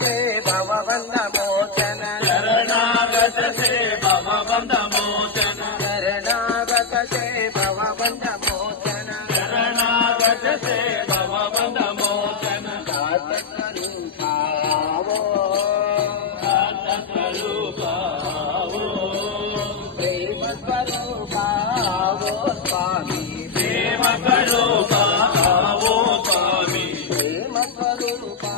से भवबंध मोचन शरणागत से भवबंध मोचन शरणागत से भवबंध मोचन शरणागत से भवबंध मोचन दात स्वरूपावो दात स्वरूपावो प्रेम स्वरूपावो स्वामी प्रेम स्वरूपावो स्वामी प्रेम स्वरूपा